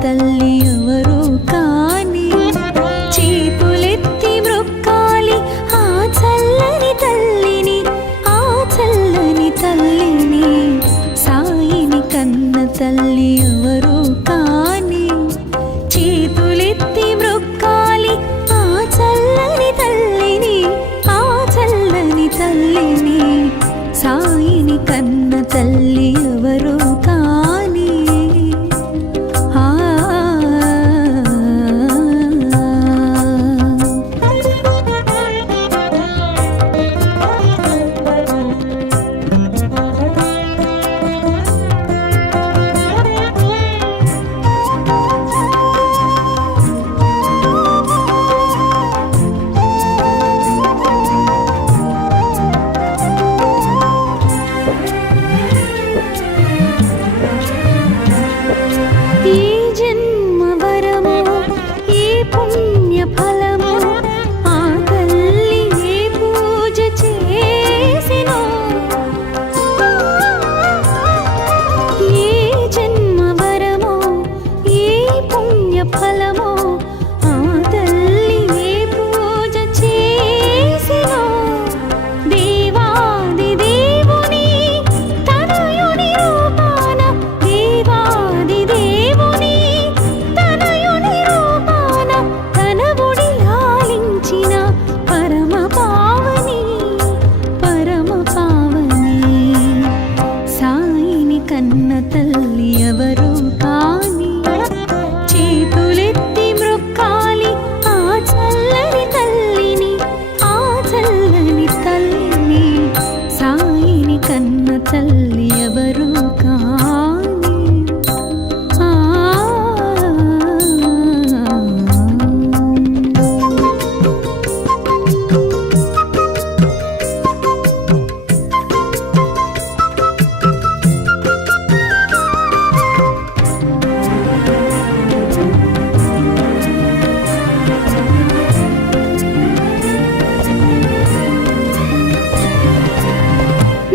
తల్లి ఎవరో కాని చేతులెత్తి మ్రొక్కాలి ఆ చల్లని తల్లిని, ఆ చల్లని తల్లిని. సాయిని కన్న తల్లి ఎవరో కాని చేతులెత్తి మ్రొక్కాలి ఆ చల్లని తల్లిని, ఆ చల్లని తల్లిని. సాయిని కన్న తల్లి ఎవరో కాని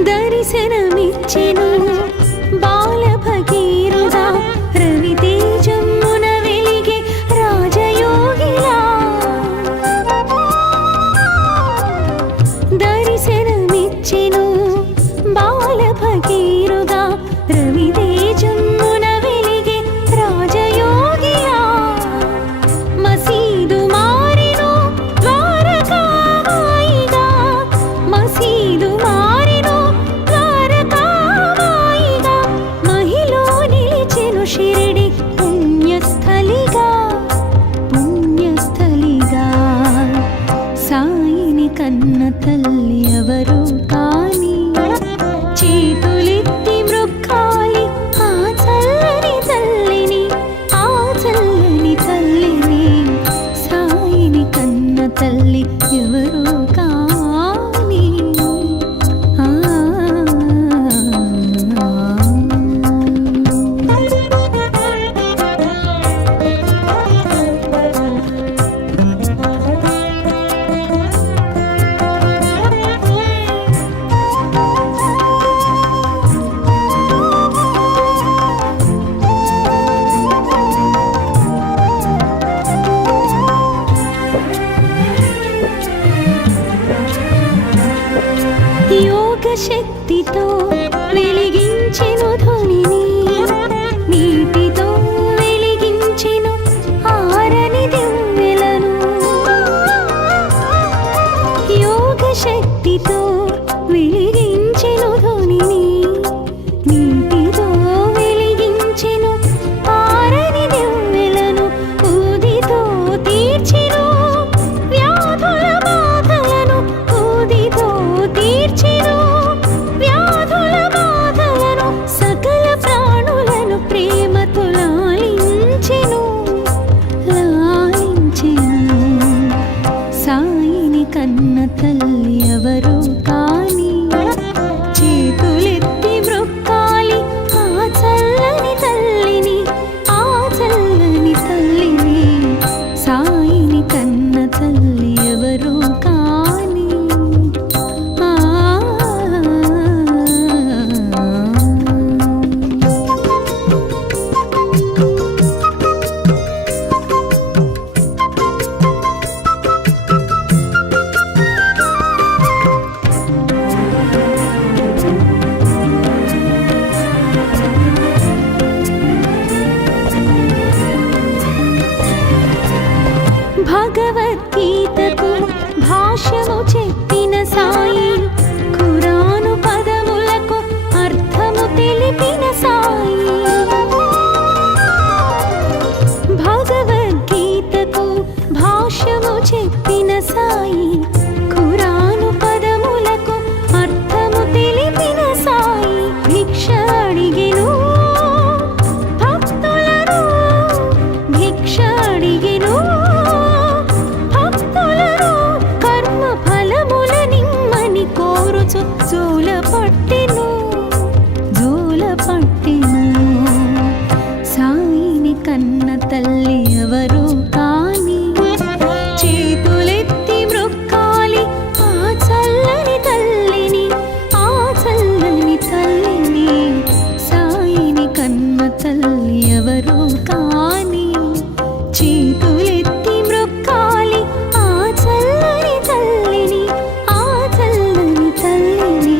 దర్శనమిచ్చెను బాల భగీరథ రవితేజమున వెలిగే రాజయోగిలా. దర్శనమిచ్చెను బాల భగీరథ రవితేజమున వెలిగే రాజయోగిలా. మసీదు మారెను ద్వారకామాయిగా, మసీదు మారెను ద్వారకామాయిగా. మహిలో నిలిచెను షిరిడి పుణ్యస్థలిగా, పుణ్యస్థలిగా. సాయిని కన్న తల్లి ఎవరో కాని చేతులెత్తి మ్రొక్కాలి ఆ చల్లని తల్లిని, ఆ చల్లని తల్లిని. సాయిని కన్న తల్లి ఎవరో కాని యోగ శక్తితో వెలిగించెను ధ్వనిని, నీటితో వెలిగించెను ఆరని దివ్వెలను. యోగ శక్తితో వెలిగించెను ధ్వనిని, నీటితో వెలిగించెను ఆరని దివ్వెలను. ఊదితో తీర్చెను వ్యాధుల బాధలను, ఊదితో తీర్చెను భాష్యము చెప్పిన సాయి, ఖురాను పదములకు అర్థము తెలిపిన సాయి, భిక్ష అడిగెను భక్తులను, భిక్ష అడిగెను భక్తులను, కర్మ ఫలముల నిమ్మని కోరుచు జోల పట్టెను, జోల పట్టెను. సాయిని కన్న తల్లి ఎవరు కాని, చేతులెత్తి మ్రొక్కాలి ఆ చల్లని తల్లిని, ఆ చల్లని తల్లిని. సాయిని కన్న తల్లి ఎవరు కాని, చేతులెత్తి మ్రొక్కాలి ఆ చల్లని తల్లిని, ఆ చల్లని తల్లిని.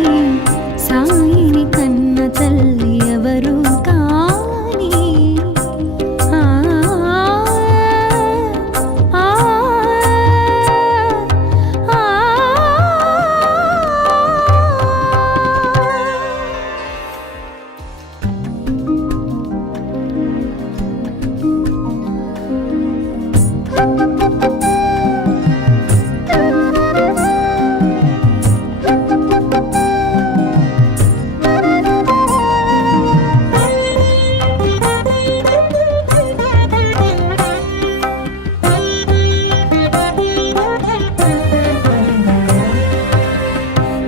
సాయిని కన్న తల్లి ఎవరు కాని. ఆ ఆ ఆ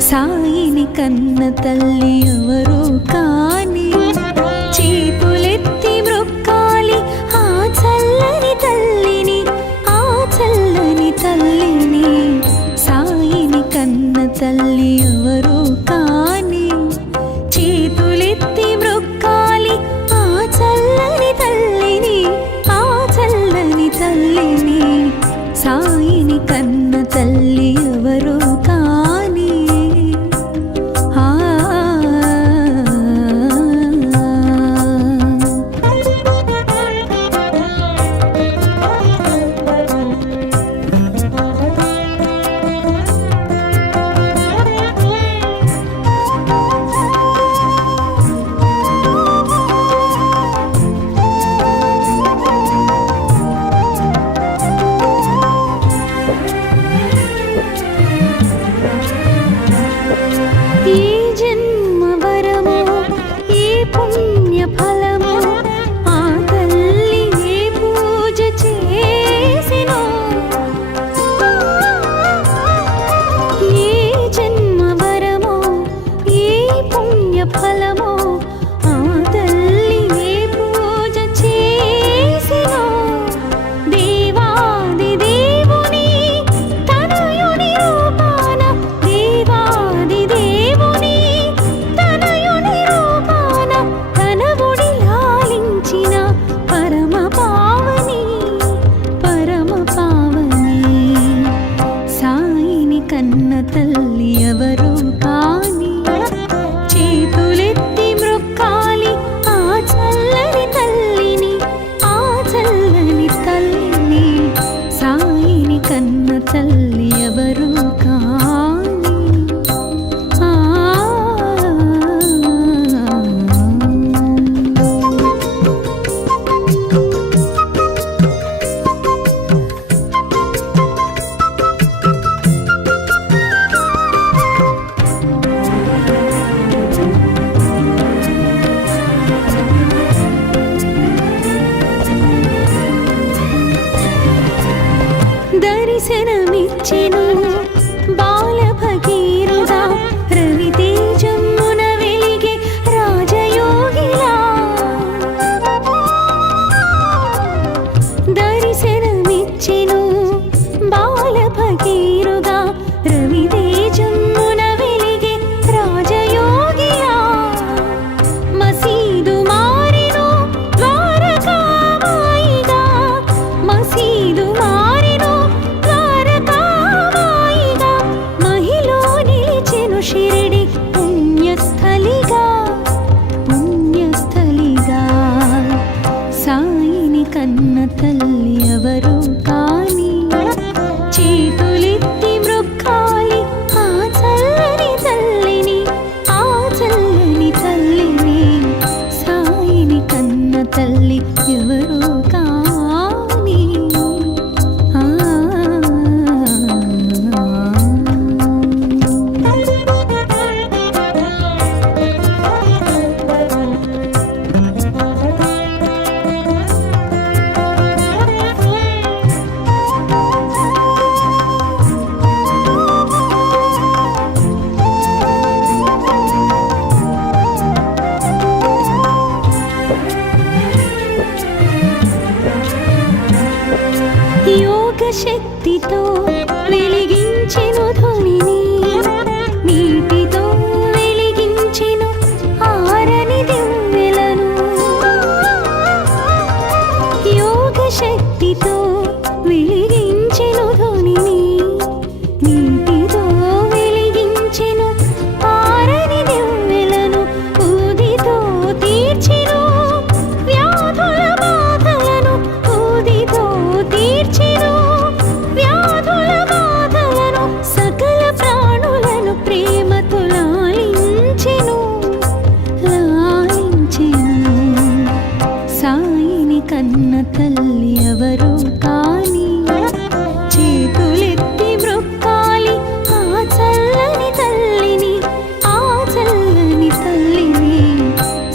సాయిని కన్న తల్లి ఎవరు కాని, చేతులెత్తి మ్రొక్కాలి ఆ చల్లని తల్లిని, ఆ చల్లని తల్లిని. సాయిని కన్న తల్లి ఎవరు కాని, చేతులెత్తి మ్రొక్కాలి ఆ చల్లని తల్లిని, ఆ చల్లని తల్లిని. సాయిని కన్న తల్లి ఎవరు కాని. ఆ ఏ జన్మ వరమో, ఏ పుణ్య ఫలమో, ఆ తల్లి ఏ పూజ చేసెనో. ఏ జన్మ వరమో, ఏ పుణ్య ఫలమో, ఆ తల్లి ఏ పూజ చేసెనో. దేవాది దేవుని తనయుని రూపాన, దేవాది దేవుని తనయుని రూపాన, తన ఒడి లాలించిన పరమ పావని, పరమ పావని. సాయిని కన్న తల్లి ఎవరు కాని, చేతులెత్తి మ్రొక్కాలి ఆ చల్లని తల్లిని, ఆ చల్లని తల్లిని. సాయిని కన్న తల్లి ఎవరు కాని. ఆ దర్శనమిచ్చెను బాల భగీరథ, రవితేజమున వెలిగే రాజయోగిలా. దర్శనమిచ్చెను బాల భగీరథ, రవితేజమున వెలిగే రాజయోగిలా. మసీదు మారెను ద్వారకామాయిగా, మసీదు మారెను ద్వారకామాయిగా. మహిలో నిలిచెను షిరిడి పుణ్యస్థలిగా, పుణ్యస్థలిగా. సాయిని కన్న తల్లి ఎవరు కాని, చేతులెత్తి శక్తితో వెలిగించెను ధ్వనిని, నీటితో వెలిగించెను ఆరని దివ్వెలను. యోగ శక్తితో వెలిగించెను ధ్వనిని, నీటితో వెలిగించెను ఆరని దివ్వెలను. ఊదితో తీర్చెను వ్యాధుల బాధలను, ఊదితో తీర్చెను వ్యాధుల బాధలను. సకల ప్రాణులను ప్రేమతో లాలించెను, లాలించెను. సాయిని కన్న తల్లి ఎవరో కాని, చేతులెత్తి మ్రొక్కాలి ఆ చల్లని తల్లిని, ఆ చల్లని తల్లిని.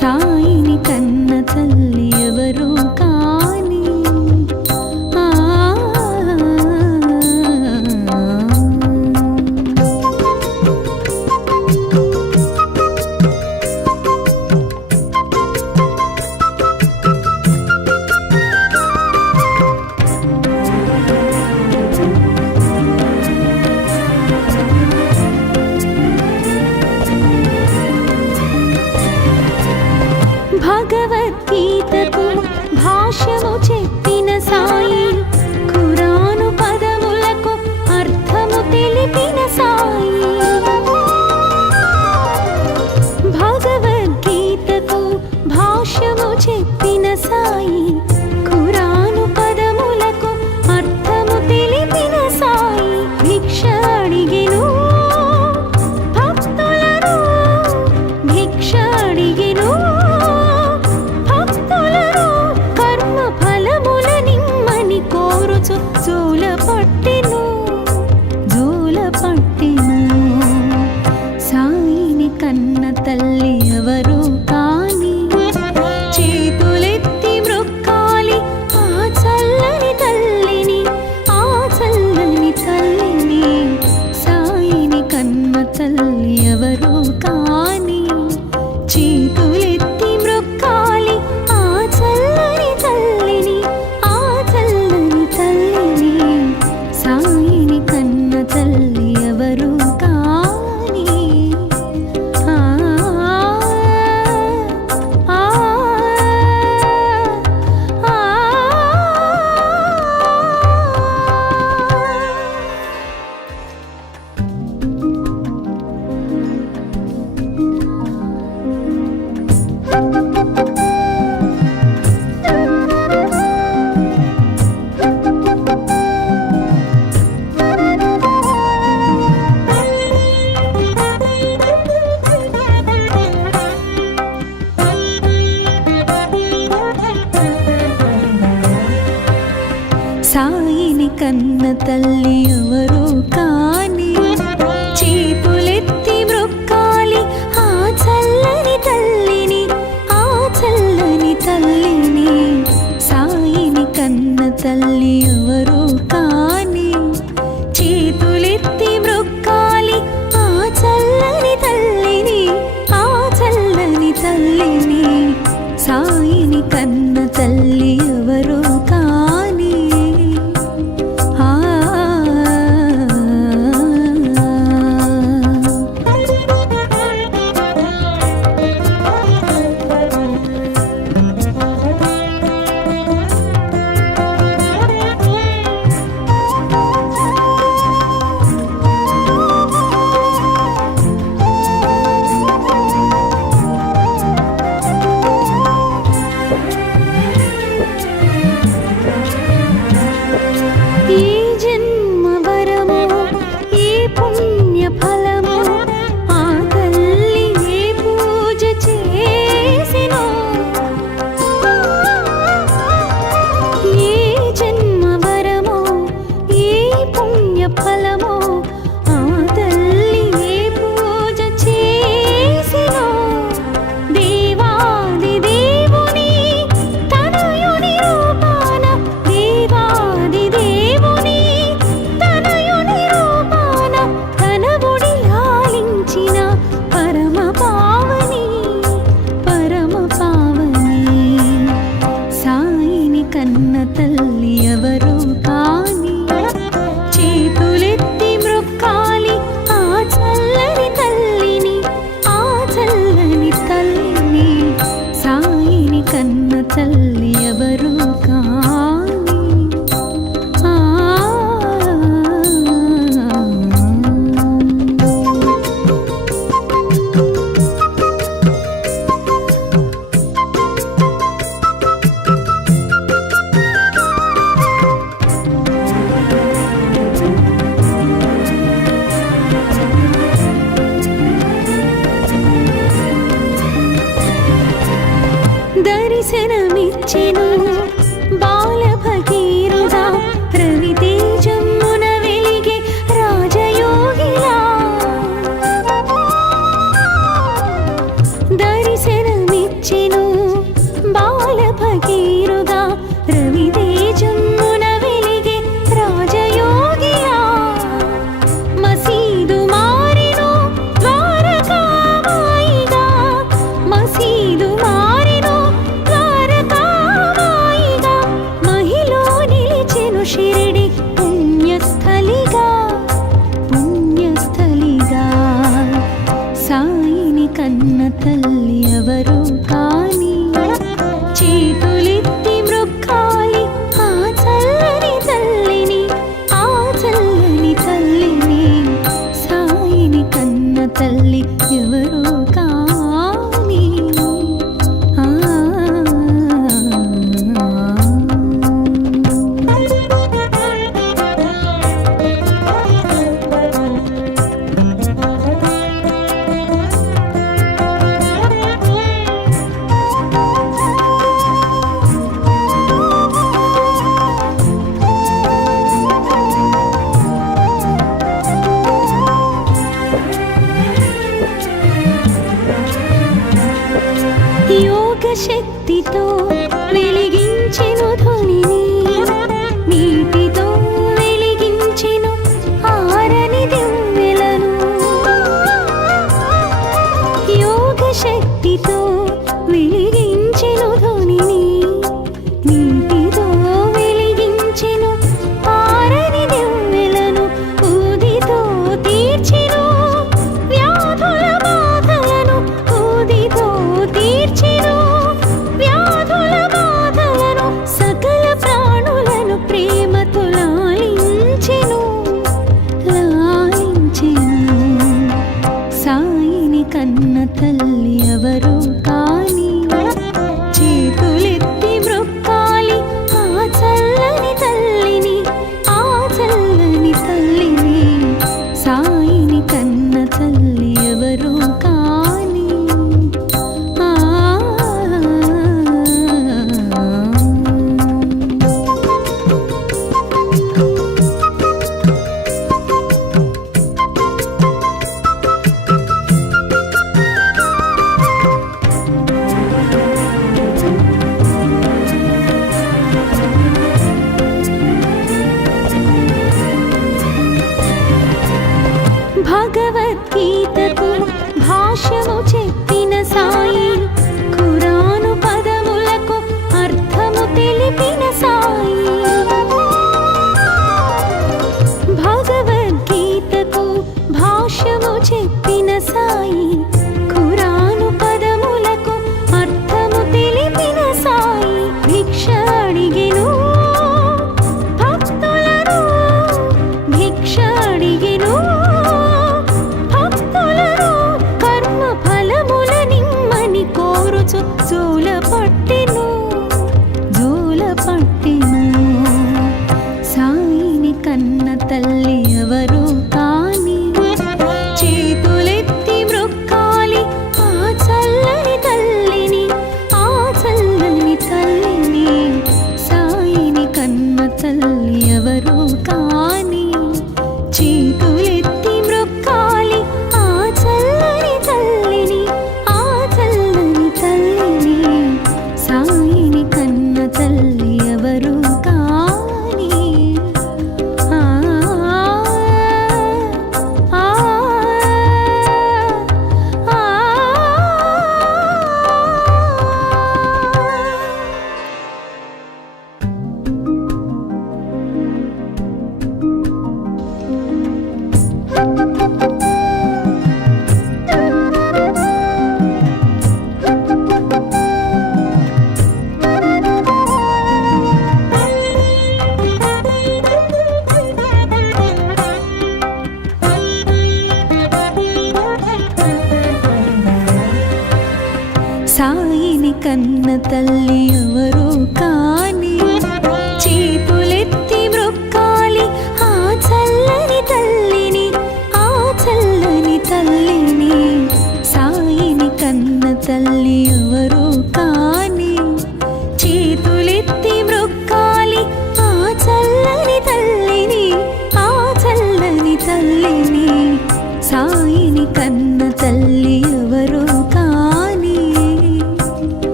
సాయిని కన్న తల్లి ఎవరో కాని. ఆ భగవద్గీతకు భాష్యము చెప్పిన సాయి, ఖురాను పదములకు అర్థము తెలిపిన సాయి. భగవద్గీతకు భాష్యము చెప్పిన సాయి, ఖురాను పదములకు అర్థము తెలిపిన సాయి. భిక్ష అడిగెను భక్తులను, భిక్ష అడిగెను భక్తులను. కర్మ ఫలముల నిమ్మని కోరుచు జోల పట్టెను, జోల పట్టెను. సాయిని కన్న తల్లి ఎవరో కాని, చేతులెత్తి మ్రొక్కాలి ఆ చల్లని తల్లిని, ఆ చల్లని తల్లిని. సాయిని కన్న తల్లి ఎవరో కాని, చేతులెత్తి మ్రొక్కాలి ఆ చల్లని తల్లిని, ఆ చల్లని తల్లిని. సాయిని కన్న తల్లి ఎవరో కాని. ఆ ఆ ఆ సాయిని కన్న తల్లి ఎవరో కాని, చేతులెత్తి మ్రొక్కాలి ఆ చల్లని తల్లిని, ఆ చల్లని తల్లిని. సాయిని కన్న తల్లి ఎవరో కాని, చేతులెత్తి మ్రొక్కాలి ఆ చల్లని తల్లిని, ఆ చల్లని తల్లిని. సాయిని కన్న తల్లి ఎవరో కాని. ఆ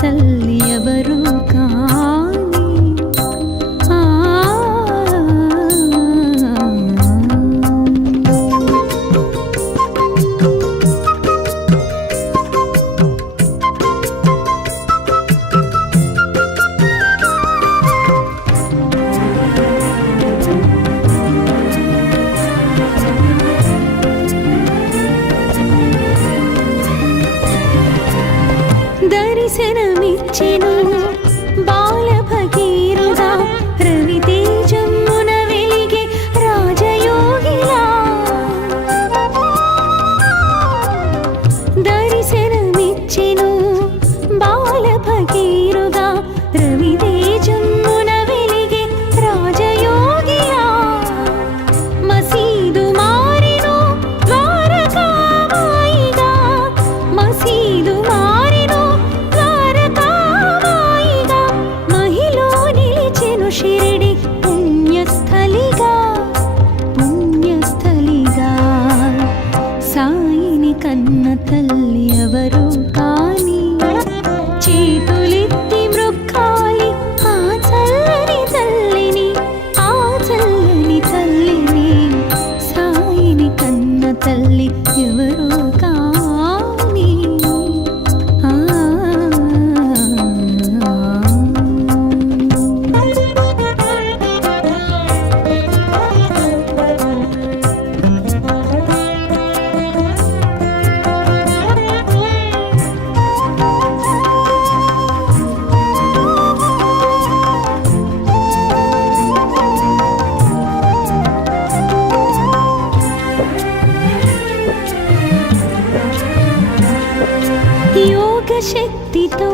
తల్లి ఎవరు కాని దర్శనమిచ్చెను బాల భగీరథ రవితేజమున వెలిగే రాజయోగిలా దర్శనమిచ్చెను బాల భగీరథ రవితేజమున వెలిగే రాజయోగిలా మసీదు మారెను ద్వారకామాయిగా మసీదు మారెను ద్వారకామాయిగా మహిలో నిలిచెను షిరిడి పుణ్యస్థలిగా పుణ్యస్థలిగా సాయిని కన్న తల్లి ఎవరు కాని చేతులెత్తి మ్రొక్కాలి ఆ చల్లని తల్లిని ఆ చల్లని తల్లిని సాయిని కన్న తల్లి ఎవరు కాని యోగ శక్తితో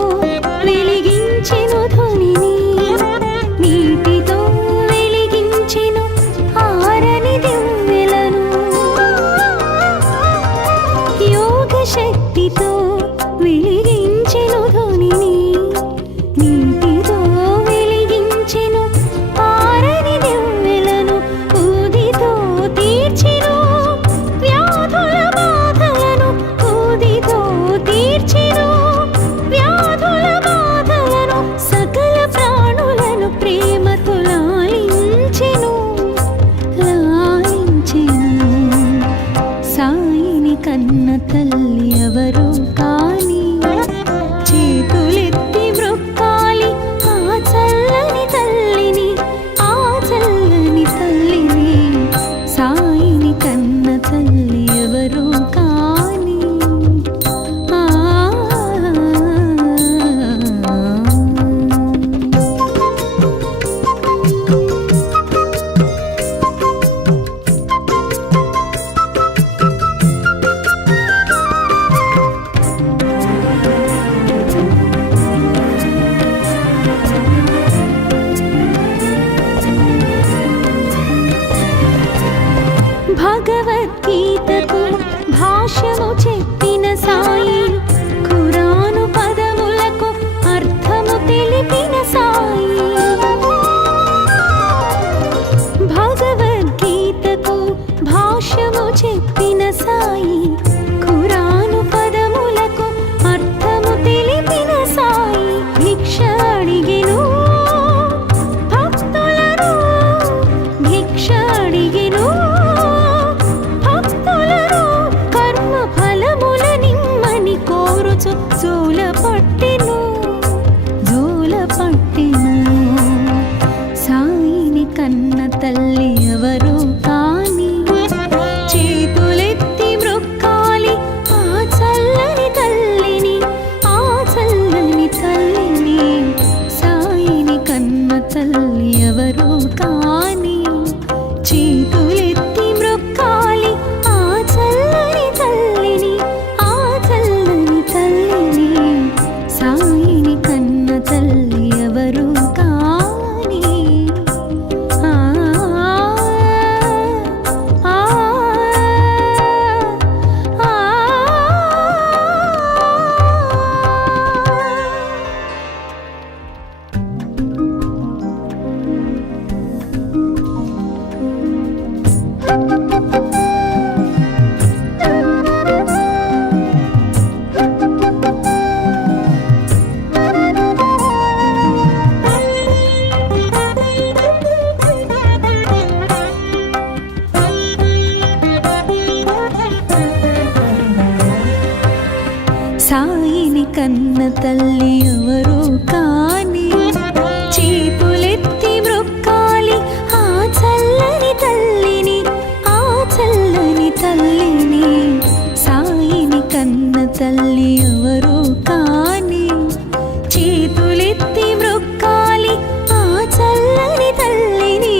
వెలిగించెను ధ్వనిని నీటితో వెలిగించెను ఆరని దివ్వెలను యోగ శక్తితో వెలిగించెను ధ్వనిని నీటితో వెలిగించెను ఆరని దివ్వెలను ఊదితో తీర్చెను వ్యాధుల బాధలను ఊదితో తీర్చెను వ్యాధుల బాధలను సకల ప్రాణులను ప్రేమతో లాలించెను లాలించెను సాయిని కన్న తల్లి ఎవరు కాని చేతులెత్తి మ్రొక్కాలి ఆ చల్లని తల్లిని ఆ చల్లని తల్లిని సాయిని కన్న తల్లి ఎవరు కాని భగవద్గీతకు భాష్యము చెప్పిన సాయి ఖురాను పదములకు అర్థము తెలిపిన సాయి భగవద్గీతకు భాష్యము చెప్పిన సాయి ఖురాను పదములకు అర్థము తెలిపిన సాయి భిక్ష అడిగెను భక్తులను భిక్ష అడిగెను భక్తులను కర్మ ఫలముల సాయిని కన్న తల్లి ఎవరు కాని చేతులెత్తి మ్రొక్కాలి ఆ చల్లని తల్లిని, ఆ చల్లని తల్లిని. సాయిని కన్న తల్లి ఎవరు కాని చేతులెత్తి మ్రొక్కాలి ఆ చల్లని తల్లిని,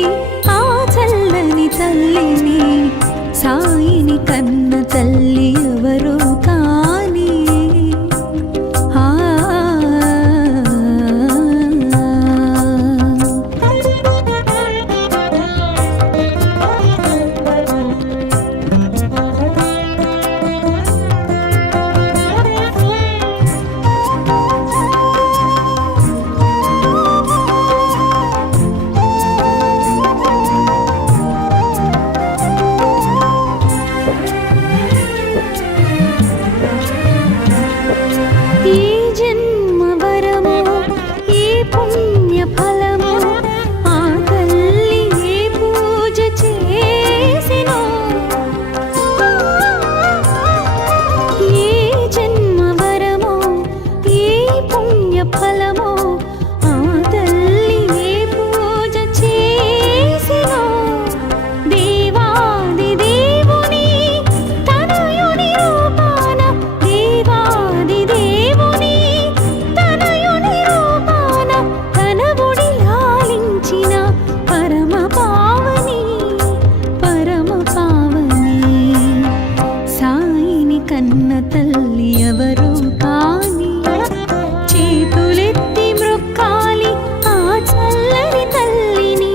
ఆ చల్లని తల్లిని. సాయిని కన్న తల్లి ఎవరు కాని ఆ ఏ జన్మ వరమో ఏ పుణ్య ఫలమో ఆ తల్లి ఏ పూజ చేసినో, ఏ జన్మ వరమో ఏ పుణ్య ఫలమో ఆ తల్లి ఏ పూజ చేసినో. దేవాది దేవుని తనయుని రూపాన, దేవాది దేవుని తనయుని రూపాన తన ఒడి లాలించిన పరమ పావని, పరమ పావని. సాయిని కన్న తల్లి ఎవరు కాని చేతులెత్తి మ్రొక్కాలి ఆ చల్లని తల్లిని,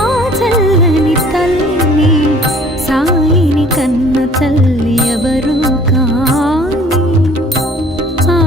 ఆ చల్లని తల్లిని. సాయిని కన్న తల్లి ఎవరు కాని ఆ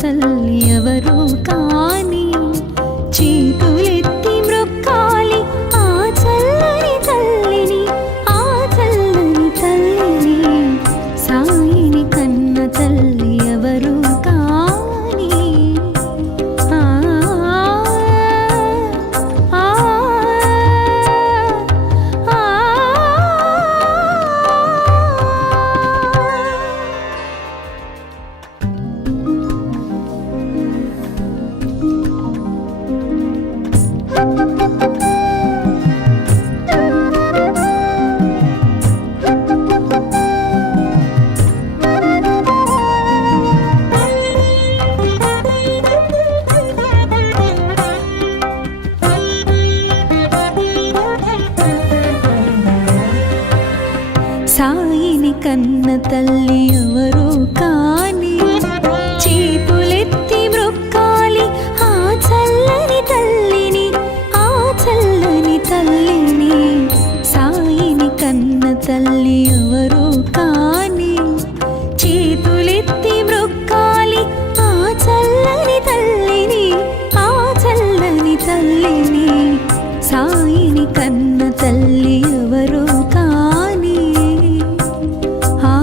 తల్లి ఎవరు కాని చేతులెత్తి మ్రొక్కాలి ఆ చల్లని తల్లిని ఆ చల్లని తల్లిని సాయిని కన్న తల్లి ఎవరు కాని ఆ ఆ ఆ సాయిని కన్న తల్లి ఎవరు కాని చేతులెత్తి మ్రొక్కాలి ఆ చల్లని తల్లిని ఆ చల్లని తల్లిని సాయిని కన్న తల్లి ఎవరు కాని చేతులెత్తి మ్రొక్కాలి ఆ చల్లని తల్లిని ఆ చల్లని తల్లిని సాయిని కన్న తల్లి ఎవరు కాని ఆ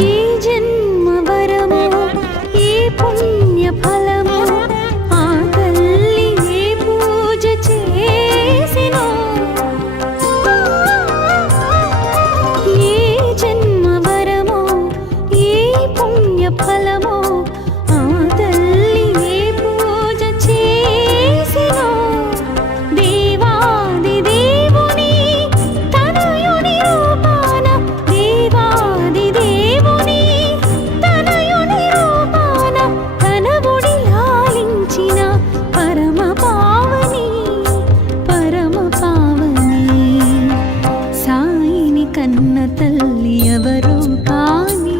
ఏ జన్మ వరమో ఏ పుణ్య ఫలమో ఆ తల్లి ఏ పూజ చేసినో ఏ జన్మ వరమో ఏ పుణ్య ఫలమో ఆ తల్లి ఏ పూజ చేసినో దేవాది దేవుని తనయుని రూపాన దేవాది దేవుని తనయుని రూపాన తనవుడి లాలించిన పరమ పావని సాయిని కన్న తల్లి ఎవరు కాని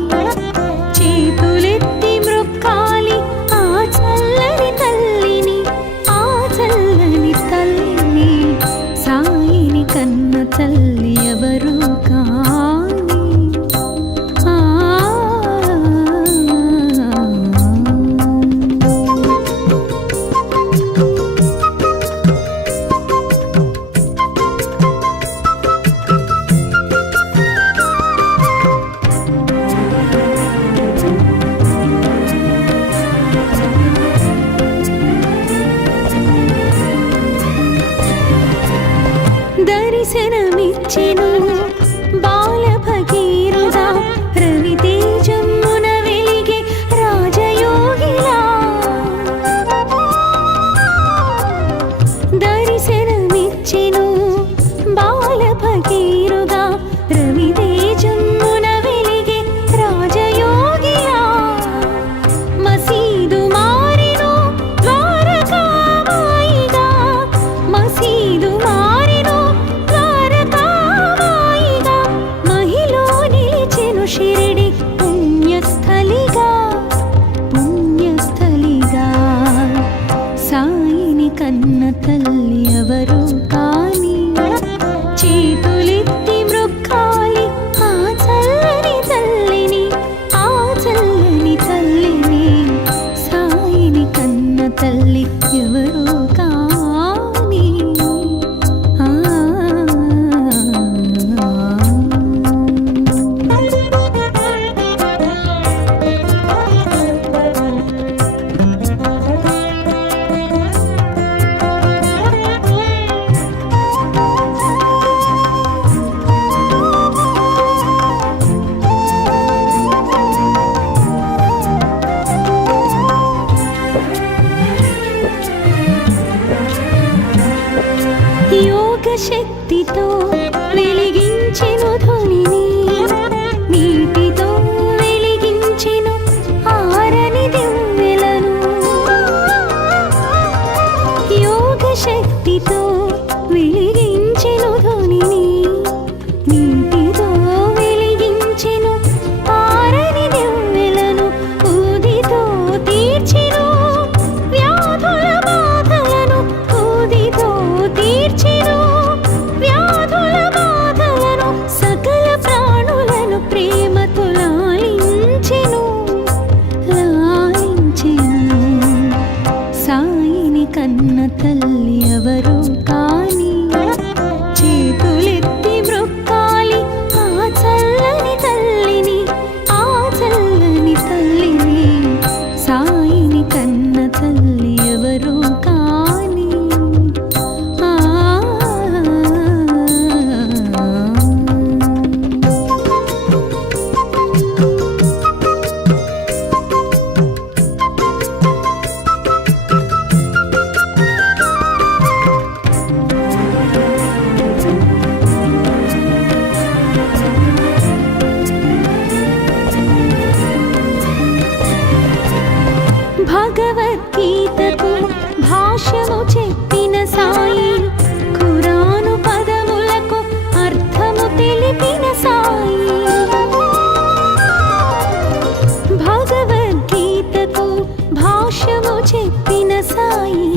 చేతులెత్తి మ్రొక్కాలి ఆ చల్లని తల్లిని ఆ చల్లని తల్లిని సాయిని కన్న తల్లి ఎవరు కాని ఆ దర్శనమిచ్చెను బాల భగీరథ రవితేజమున వెలిగే రాజయోగిలా దర్శనమిచ్చెను బాల భగీరథ రవితేజమున వెలిగే రాజయోగిలా మసీదు మారెను ద్వారకామాయిగా మసీదు మారెను ద్వారకామాయిగా మహిలో నిలిచెను షిరిడి పుణ్యస్థలిగా సాయిని కన్న తల్లి ఎవరు కాని చేతులెత్తి మ్రొక్కాలి ఆ చల్లని తల్లిని ఆ చల్లని తల్లిని సాయిని కన్న తల్లి ఎవరు కాని ఆ శక్తితో వెలిగించెను ధ్వనిని నీటితో వెలిగించెను ఆరని దివ్వెలను భగవద్గీతకు భాష్యము చెప్పిన సాయి, ఖురాను పదములకు అర్థము తెలిపిన సాయి. భగవద్గీతకు భాష్యము చెప్పిన సాయి,